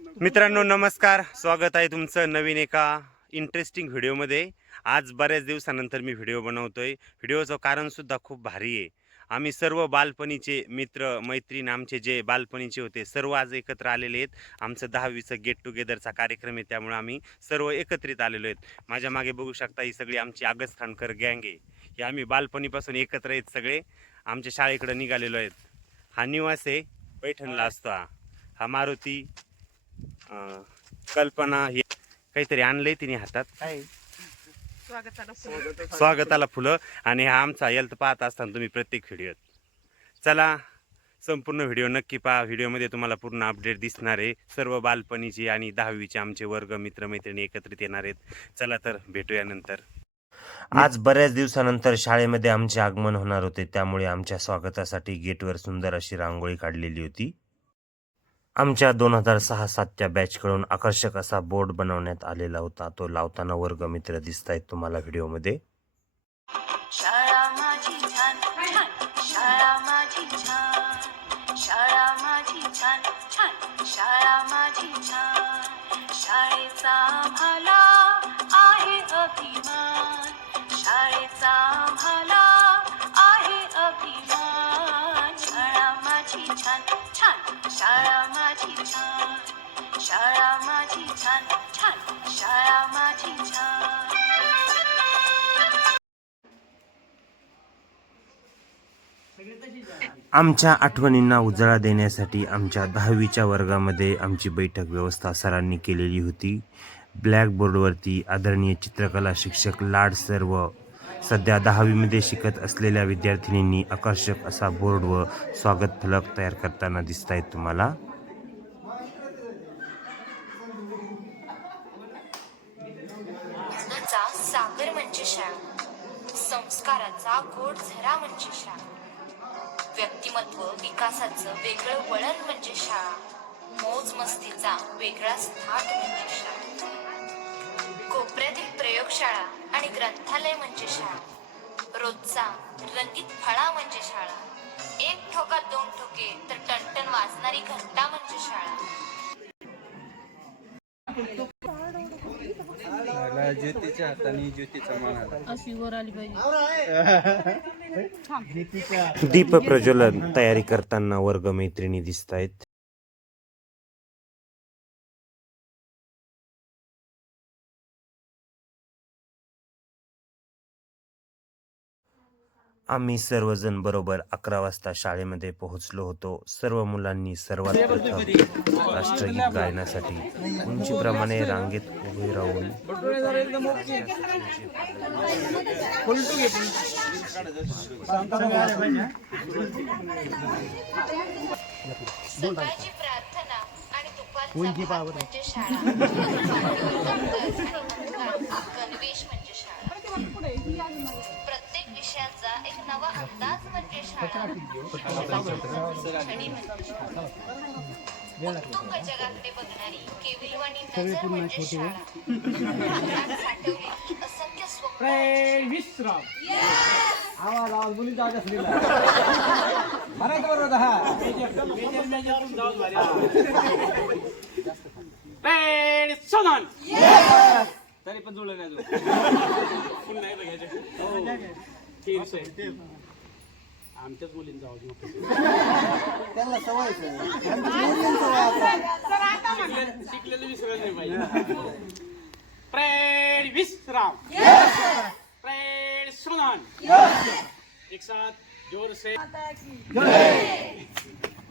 मित्रांनो नमस्कार. स्वागत आहे तुमचं नवीन एका इंटरेस्टिंग व्हिडिओमध्ये आज बऱ्याच दिवसानंतर मी व्हिडिओ बनवतोय. व्हिडिओचं कारणसुद्धा खूप भारी आहे. आम्ही सर्व बालपणीचे मित्र मैत्रीण आमचे जे बालपणीचे होते सर्व आज एकत्र आलेले आहेत. आमचं दहावीचं गेट टुगेदरचा कार्यक्रम आहे त्यामुळे आम्ही सर्व एकत्रित आलेलो आहेत. माझ्या मागे बघू शकता ही सगळी आमची आगस खानकर गँग आहे. हे आम्ही बालपणीपासून एकत्र आहेत सगळे. आमच्या शाळेकडे निघालेलो आहेत. हा निवास आहे पैठणला असतो हा. हा मारुती अं, कल्पना हे काहीतरी आणलंय तिने हातात. काय? स्वागताला फुलं. आणि हा आमचा हेल्थ पाहत असताना तुम्ही प्रत्येक व्हिडिओत. चला संपूर्ण व्हिडिओ नक्की पहा. व्हिडिओमध्ये तुम्हाला पूर्ण अपडेट दिसणार आहे. सर्व बालपणीची आणि दहावीचे आमचे वर्ग मित्रमैत्रिणी एकत्रित येणार आहेत. चला तर भेटूया नंतर. आज बऱ्याच दिवसानंतर शाळेमध्ये आमचे आगमन होणार होते. त्यामुळे आमच्या स्वागतासाठी गेटवर सुंदर अशी रांगोळी काढलेली होती. आमच्या दोन हजार सहा सातच्या बॅचकडून आकर्षक असा बोर्ड बनवण्यात आलेला होता. तो लावताना वर्गमित्र दिसत आहेत तुम्हाला व्हिडिओमध्ये. शाळा छान छान शाळा माझी छान आमच्या आठवणींना उजाळा देण्यासाठी आमच्या दहावीच्या वर्गामध्ये आमची बैठक व्यवस्था सरांनी केलेली होती. ब्लॅकबोर्डवरती आदरणीय चित्रकला शिक्षक लाड सर व सध्या दहावीमध्ये शिकत असलेल्या विद्यार्थिनींनी आकर्षक असा बोर्ड व स्वागत फलक तयार करताना दिसत आहेत तुम्हाला. विकासाचं वेगळं वळण म्हणजे शाळा. मौज मस्तीचा वेगळाच थाट म्हणजे शाळा. कोपऱ्यातील प्रयोगशाळा आणि ग्रंथालय म्हणजे शाळा. रोजचा रंगीत फळा म्हणजे शाळा. एक ठोकात दोन ठोके तर टणटण वाजणारी घंटा म्हणजे शाळा. ज्योतीच्या हाताने ज्योतीचा मान आला. अशी वर आली पाहिजे. दीप प्रज्वलन तयारी करताना वर्गमैत्रिणी दिसत आहेत आम्ही सर्वजण बरोबर अकरा वाजता शाळेमध्ये पोहोचलो होतो. सर्व मुलांनी सर्वात प्रथम राष्ट्रगीत गायनासाठी उंचीप्रमाणे रांगेत उभे राहून प्रार्थना प्रत्येक विषयाचा एक नवा अंदाज म्हणजे शाळा. म्हणजे जगाकडे बघणारी केविलवाणी नजर म्हणजे शाळा. असंख्य स्वप्न. विश्राम. आवाज आवाज बोली जागा असलेला. मराठी बरोबर हा पेड समान. तरी पण जुळलं नाही अजून. एकदा घ्यायचं. तीनशे. आमच्याच मुलींचा आवाज मोठा. त्यांना सवय शिकले- शिकलेलं विसरलं नाही पाहिजे. प्रेड विश्राम. प्रेड समान एक साथ जोर से.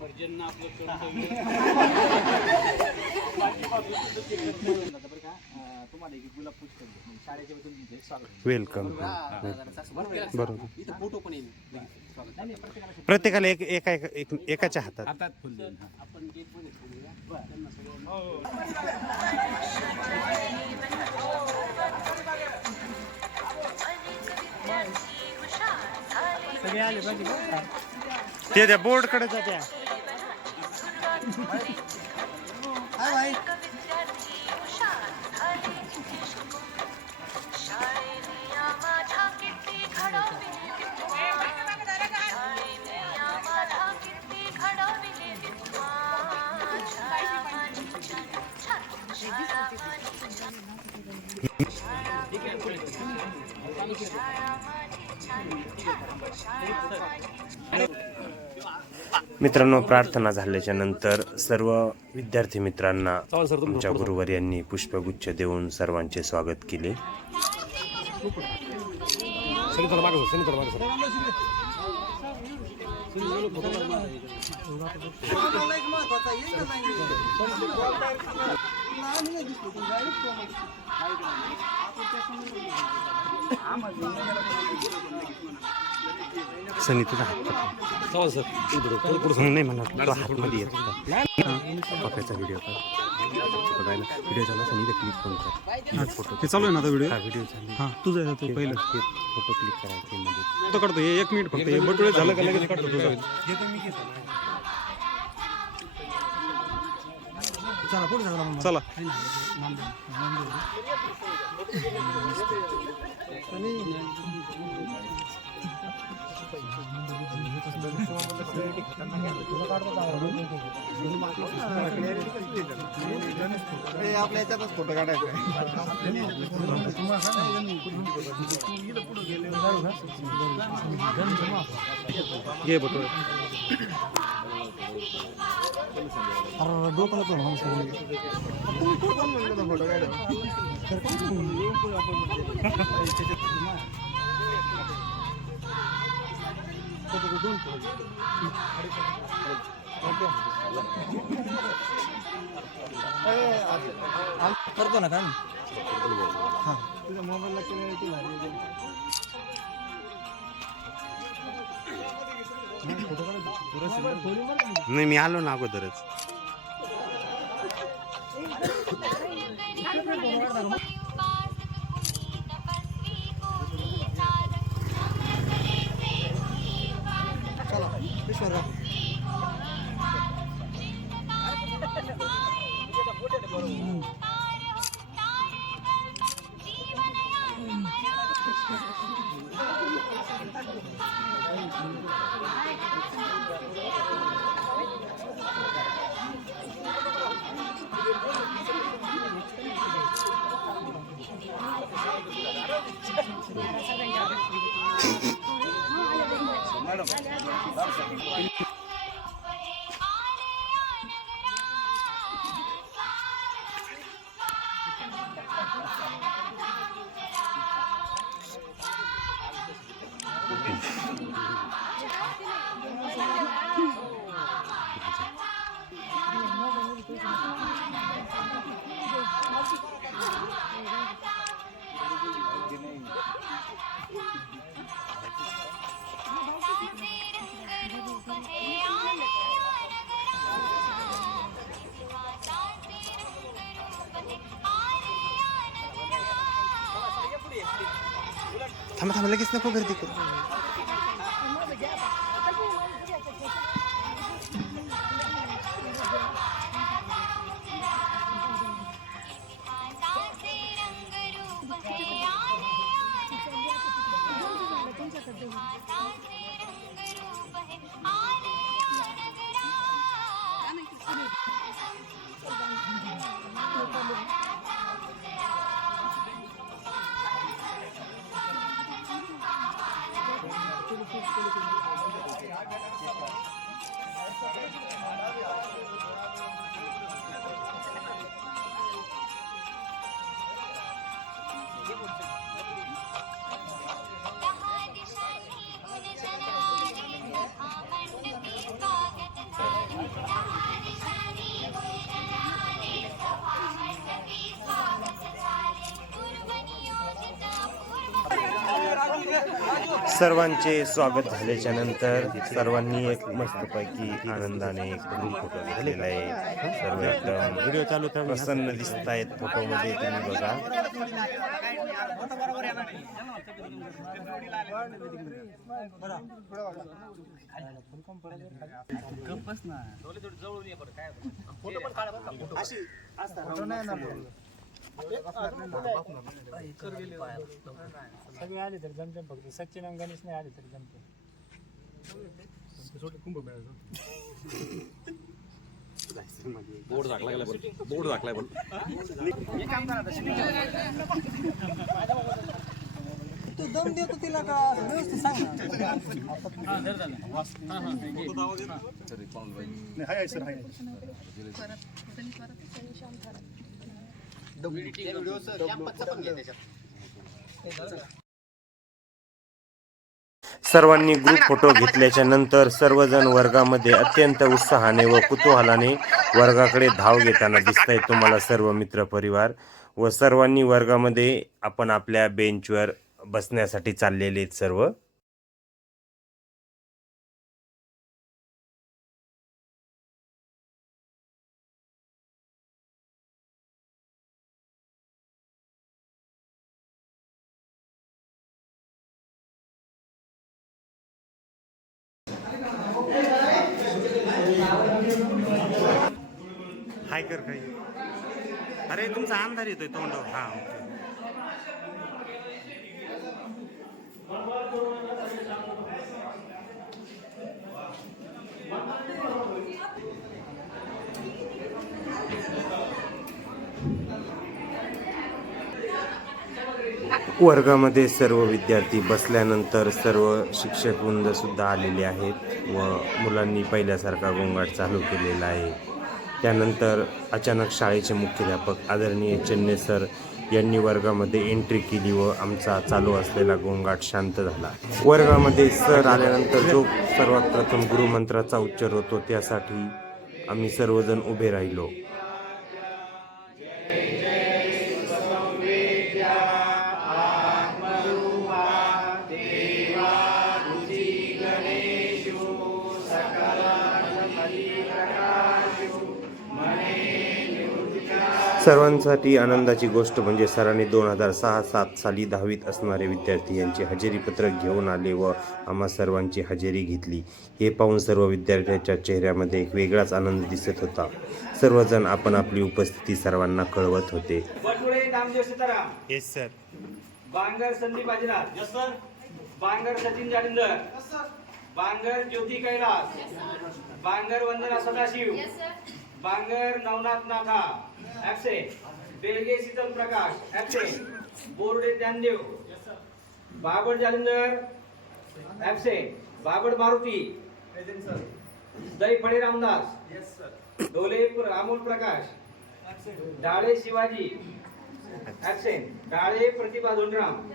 गर्जना आपलं कर्तव्य तुम्हाला एक गुलाब पुष्प शाळेच्या तुमचे स्वागत वेलकम बरोबर? इथं फोटो पण येईल. प्रत्येकाला एक एका एक एकाच्या हातात. फुल आपण गेट सगळे आले ते त्या बोर्डकडे जात्या मित्रांनो प्रार्थना झाल्याच्यानंतर सर्व विद्यार्थी मित्रांना आमच्या गुरुवर यांनी पुष्पगुच्छ देऊन सर्वांचे स्वागत केले. सनी तुझा हात पकड. नाही म्हणा तो हातमध्ये येत होता. पकायचा व्हिडिओ का बघायला. व्हिडिओ झाला सनी क्लिक पण कर फोटो हे चालू आहे ना आता व्हिडिओ हा व्हिडिओ झाला हा तुझं आहे ना ते पहिलं. फोटो क्लिक करायचे मध्ये. काढतो हे एक मिनिट फक्त. हे बटुळे झालं का लगेच काढतो तुझं? चला आपल्या याच्यातच फोटो काढायचा. घे बटुळे. फोटो काढायचा करतो ना का हा तुझ्या मोबाईलला केलं की भारी नाही मी आलो ना अगोदरच. మేడం थांबा थांबा लगेच नको गर्दी करू. ये बोलते हैं सर्वांचे स्वागत झाल्याच्यानंतर सर्वांनी एक मस्तपैकी आनंदाने एक ग्रुप फोटो घेतलेला आहे. सर्व एकदम व्हिडिओ चालू प्रसन्न दिसत आहेत फोटोमध्ये तुम्ही बघा. सगळे आले तर जमते फक्त सचिन आणि गणेश नाही आले तरी जमते बोर्ड झाकला गेला बोर्ड झाकलाय पण तू दम देतो तिला का व्यवस्थित सांग ना सर्वांनी ग्रुप फोटो घेतल्याच्या नंतर सर्वजण वर्गामध्ये अत्यंत उत्साहाने व कुतूहलाने वर्गाकडे धाव घेताना दिसत आहेत तुम्हाला सर्व मित्र परिवार व सर्वांनी वर्गामध्ये आपण आपल्या बेंचवर बसण्यासाठी चाललेले आहेत सर्व. काय कर काही? अरे तुमचा अंधार येतोय तोंडावर. हा वर्गामध्ये सर्व विद्यार्थी बसल्यानंतर सर्व शिक्षक वृंद सुद्धा आलेले आहेत व मुलांनी पहिल्यासारखा गोंगाट चालू केलेला आहे. त्यानंतर अचानक शाळेचे मुख्याध्यापक आदरणीय चेन्नई सर यांनी वर्गामध्ये एंट्री केली व आमचा चालू असलेला गोंगाट शांत झाला. वर्गामध्ये सर आल्यानंतर जो सर्वात प्रथम गुरुमंत्राचा उच्चार होतो त्यासाठी आम्ही सर्वजण उभे राहिलो. सर्वांसाठी आनंदाची गोष्ट म्हणजे सरांनी दोन हजार सहा सात साली दहावीत असणारे विद्यार्थी यांचे हजेरी पत्रक घेऊन आले व आम्हा सर्वांची हजेरी घेतली. हे पाहून सर्व विद्यार्थ्यांच्या चेहऱ्यामध्ये एक वेगळाच आनंद दिसत होता. सर्वजण आपण आपली उपस्थिती सर्वांना कळवत होते. Yes sir Bangar Sandeep yes sir Bangar Sachin Jalindar. Bangar Jyoti Kailas. Bangar Vandana Sadashiv. Bangar Navnath Natha. Sheetal Prakash absent Borde Dnyandev Babad Jalindar absent Babad Maruti Daiphale Ramdas Dole Amol Prakash Dale Shivaji absent Dale Pratibha Dhondram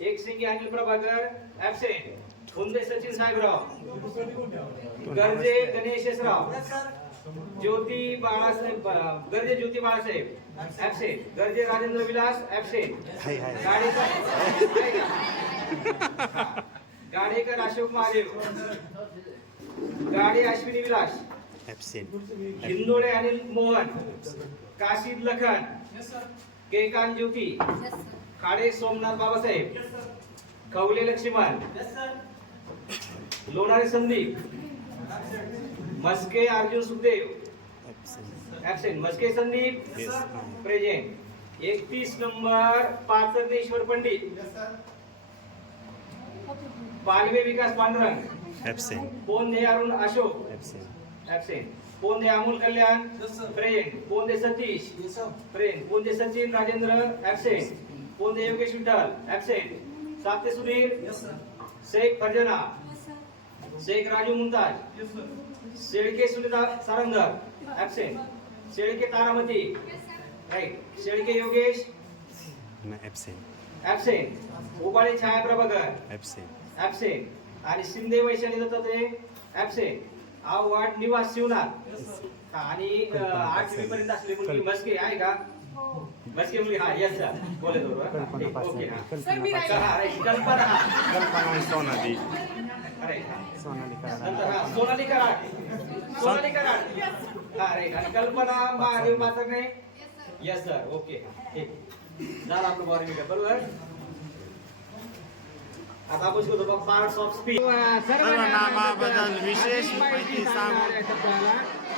एक Singi Anil Prabhakar absent Khunde Sachin Sahebrao Garje Ganeshrao Jyoti Balasaheb Garje Jyoti Balasaheb absent Garje Rajendra Vilas absent Gadekar Gadekar Ashok Mahadev. Gade Ashwini Vilas. Hindole Anil Mohan. Kashid Lakhan. Kekant Jyoti. Khade Somnath Babasaheb. Kawale Laxman. Lonare Sandeep. Maske Arjun Sukhdev. Absent Maske Sandeep. Present एकतीस number Pacharneshwar Pandit. Palve Vikas Pandurang. Absent Ponde Arun Ashok. Absent absent Ponde Amol Kalyan. Present Ponde Satish. Present Ponde Sachin Rajendra. Absent Ponde Yogesh Vitthal. Absent Sapte Sudhir. Shaikh Farzana. Shaikh Raju Mumtaz. Shelke Sunita Sarangar absent Shelke Taramati. Right Shelke Yogesh. Absent absent Ubale Chhaya Prabhakar absent absent आणि Shinde Vaishali Dattatray. Absent Avhad Nivas Shivnath. हा, आणि अ, आठवी पर्यंत असलेली मुलगी मस्के आहे का? मस्के मुलगी हा येस सर बोले बरोबर ओके हा. हा. कल्पना. हा कल्पना सोनाली. अरे नंतर हा. सोनाली कराड. सोनाली कराड. हा Kalpana Mahadev Pacharne yes sir okay ठीक. झालं आपलं बॉर्निंग बरोबर? आता आपण शिकवतो बघ पार्ट्स ऑफ स्पीच सर्वनामाबद्दल विशेष माहिती सांगू.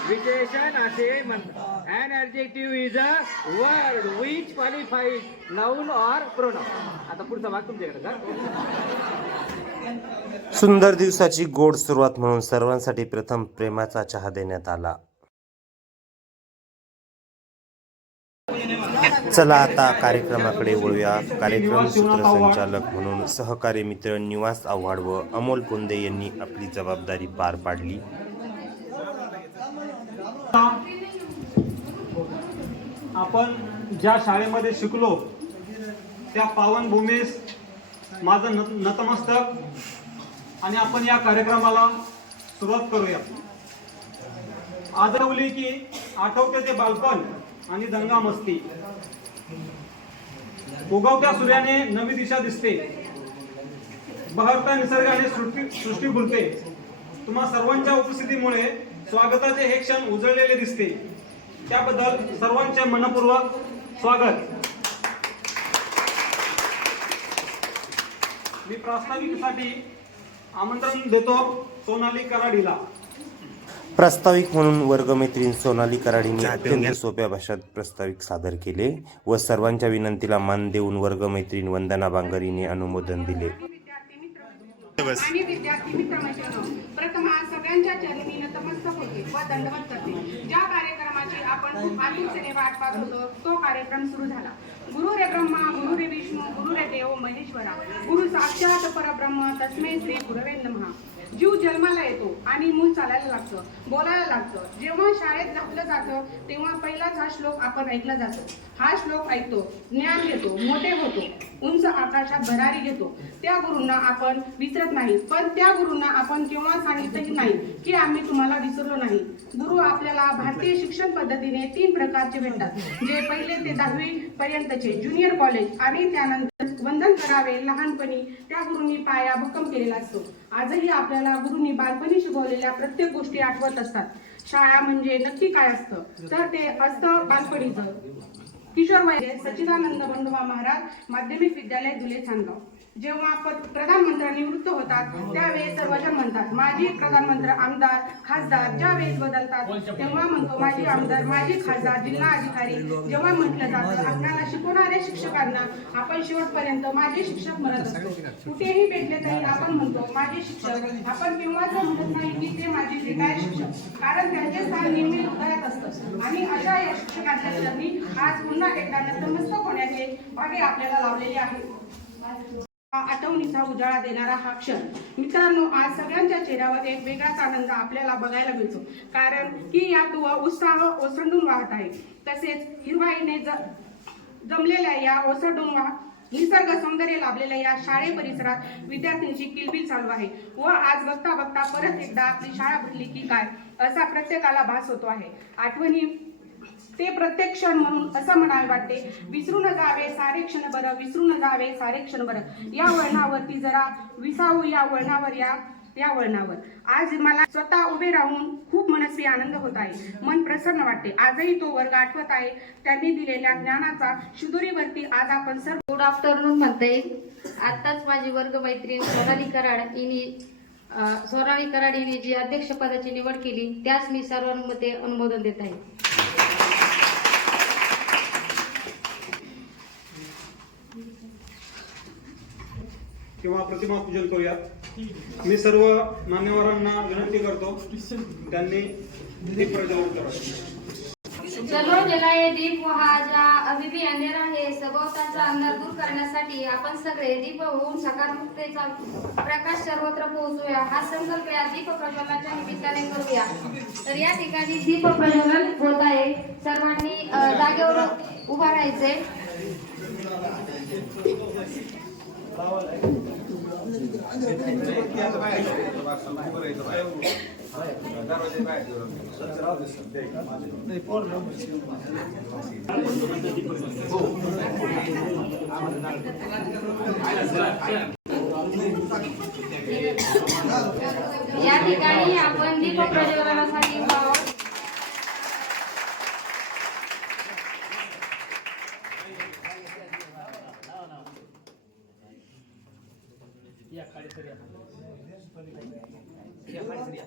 विशेषण असे म्हणतात. An adjective is a word which qualified noun or pronoun आता पुढचा भाग तुमच्याकडे का सुंदर दिवसाची गोड सुरुवात म्हणून सर्वांसाठी प्रथम प्रेमाचा चहा देण्यात आला. चला आता कार्यक्रमाकडे वळूया. कार्यक्रम सूत्रसंचालक म्हणून सहकारी मित्र निवास आव्हाड व अमोल कोंदे यांनी आपली जबाबदारी पार पाडली. आपण ज्या शाळेमध्ये शिकलो त्या पावनभूमीस माझं नत नतमस्तक. आणि आपण या कार्यक्रमाला सुरुवात करूया. आदरवली की आठवते ते बालपण आणि दंगा मस्ती. उगवत्या सूर्याने नवी दिशा दिसते. बहरता निसर्गाने सृष्टी सृष्टी फुलते तुम्हा सर्वांच्या उपस्थितीमुळे स्वागताचे हे क्षण उजळलेले दिसते. त्याबद्दल सर्वांचे मनपूर्वक स्वागत. मी प्रास्ताविकसाठी आमंत्रण देतो सोनाली कराडीला. प्रास्ताविक म्हणून वर्गमैत्रीण सोनाली कराडीने अत्यंत सोप्या भाषेत प्रस्ताविक सादर केले व सर्वांच्या विनंतीला मान देऊन वर्गमैत्रीण वंदना बांगरीने अनुमोदन दिले. आणि विद्यार्थी प्रथम सगळ्यांच्या चरणी नतमस्तक होते व दंडवत करते. ज्या कार्यक्रमाची आपण खूप आतुरतेने वाट पाहत होतो तो कार्यक्रम सुरू झाला. गुरु रे ब्रह्मा गुरु रे विष्णू गुरु रे देव महेश्वरा गुरु साक्षात परब्रह्म तस्मै श्री गुरवे नमः. जीव जन्माला येतो आणि मूल चालायला लागतं बोलायला लागतं. जेव्हा शाळेत घातलं जातं तेव्हा पहिलाच हा श्लोक आपण ऐकला जातो. हा श्लोक ऐकतो ज्ञान घेतो मोठे होतो उंच आकाशात भरारी घेतो. त्या गुरूंना आपण विसरत नाही. पण त्या गुरूंना आपण केव्हा सांगितलंही नाही की आम्ही तुम्हाला विसरलो नाही. गुरु आपल्याला भारतीय शिक्षण पद्धतीने तीन प्रकारचे भेटतात. जे पहिले ते दहावी पर्यंतचे ज्युनियर कॉलेज आणि त्यानंतर वंदन करावे लहानपणी. त्या गुरुंनी पाया भक्कम केलेला असतो. आजही आपल्याला गुरुंनी बालपणी शिकवलेल्या प्रत्येक गोष्टी आठवत असतात. शाळा म्हणजे नक्की काय असतं? तर ते असतं बालपणीचं. किशोर वय सच्चिदानंद बंधुबा महाराज माध्यमिक विद्यालय धुले चांदगाव जेव्हा प्रधानमंत्री निवृत्त होतात त्यावेळेस सर्वजण म्हणतात माजी प्रधानमंत्री आमदार खासदार ज्या वेळेस बदलतात तेव्हा म्हणतो माजी आमदार माजी खासदार जिल्हा अधिकारी. जेव्हा म्हटलं जातं आपल्याला शिकवणाऱ्या शिक्षकांना आपण शेवटपर्यंत माजी शिक्षक म्हणत असतो. कुठेही भेटले तरी आपण म्हणतो माजी शिक्षक. आपण केव्हाच म्हणत नाही की ते माझे रिटायर शिक्षक कारण त्यांचे स्थान नेहमी हृदयात असतं. आणि अशा या शिक्षकांच्या चरणी आज पुन्हा एकदा नतमस्तक होण्याचे भागे आपल्याला लावलेले आहे आठवणीचा उजाळा देणारा हा क्षण. मित्रांनो आज सगळ्यांच्या चेहऱ्यावर एक वेगळाच आनंद आपल्याला बघायला मिळतो. कारण की या व उत्साह ओसंडून वाहत आहे. तसेच हिरवाईने ज जमलेल्या या ओसंडून वाहत निसर्ग सौंदर्य लाभलेल्या या शाळे परिसरात विद्यार्थ्यांची किलबिल चालू आहे व आज बघता बघता परत एकदा आपली शाळा भरली की काय असा प्रत्येकाला भास होतो आहे. आठवणी ते प्रत्येक क्षण म्हणून असं म्हणावे वाटते विसरू न जावे सारे क्षण बरं विसरू न जावे सारे क्षण बरं. या वळणावरती जरा विसावू या वळणावर या या वळणावर. आज मला स्वतः उभे राहून खूप मनस्वी आनंद होत आहे. मन प्रसन्न वाटते. आजही तो वर्ग आठवत आहे. त्यांनी दिलेल्या ज्ञानाचा शिदोरीवरती आज आपण सर गुड आफ्टरनून म्हणता. येईल आत्ताच माझी वर्ग मैत्रीण सोनाली कराड हिने सोनाली कराड हिने जी अध्यक्षपदाची निवड केली त्यास मी सर्वांमध्ये अनुमोदन देत आहे. किंवा प्रतिमा पूजन करूया मी सर्व मान्यवरांना विनंती करतो त्यांनी दीप प्रज्वलन करावे चलो जलाए दीप वहा जा अभी भी अंधेरा है सभोवताचा अंधार दूर करण्यासाठी आपण सगळे दीप होऊन सकारात्मकतेचा प्रकाश सर्वत्र पोहोचूया. हा संकल्प या दीप प्रज्वलनाच्या निमित्ताने करूया. तर या ठिकाणी दीप प्रज्वलन होत आहे. सर्वांनी जागेवर उभा राहायचे या ठिकाणी आपण दीप प्रज्वलनासाठी घ्या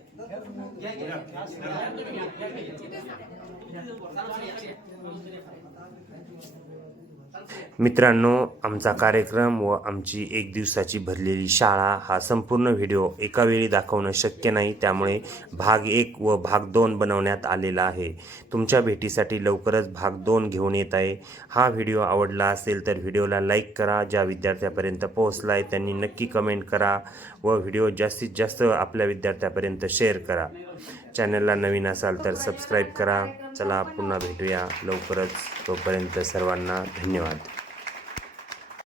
मित्रांनो आमचा कार्यक्रम व आमची एक दिवसाची भरलेली शाळा हा संपूर्ण व्हिडिओ एका वेळी दाखवणं शक्य नाही त्यामुळे भाग एक व भाग दोन बनवण्यात आलेला आहे. तुमच्या भेटीसाठी लवकरच भाग दोन घेऊन येत आहे. हा व्हिडिओ आवडला असेल तर व्हिडिओला लाईक करा ज्या विद्यार्थ्यापर्यंत पोहोचला आहे त्यांनी नक्की कमेंट करा व व्हिडिओ जास्तीत जास्त आपल्या विद्यार्थ्यापर्यंत शेअर करा. चॅनलला नवीन असाल तर सबस्क्राईब करा. चला पुन्हा भेटूया लवकरच. तोपर्यंत सर्वांना धन्यवाद.